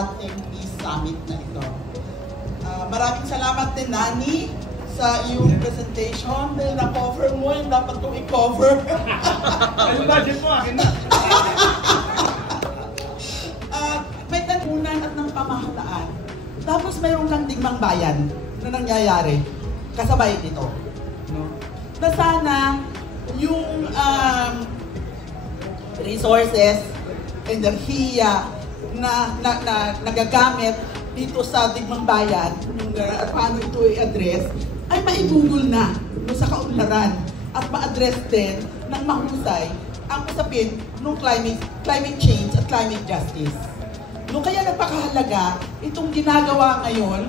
ating Peace Summit na ito. Maraming salamat din, Nani, sa iyong presentation. Dahil na-cover mo yung dapat itong i-cover. Yung budget mo, akin na. May tanunan at ng pamahalaan. Tapos mayroong kang digmang bayan na nangyayari kasabay dito. No? Na sana yung resources, enerhiya na nagagamit dito sa digmang bayan, at paano ito i-address, ay maibugol na sa kaunlaran at ma-address din ng mahusay ang usapin ng climate change at climate justice. No, kaya nagpakahalaga itong ginagawa ngayon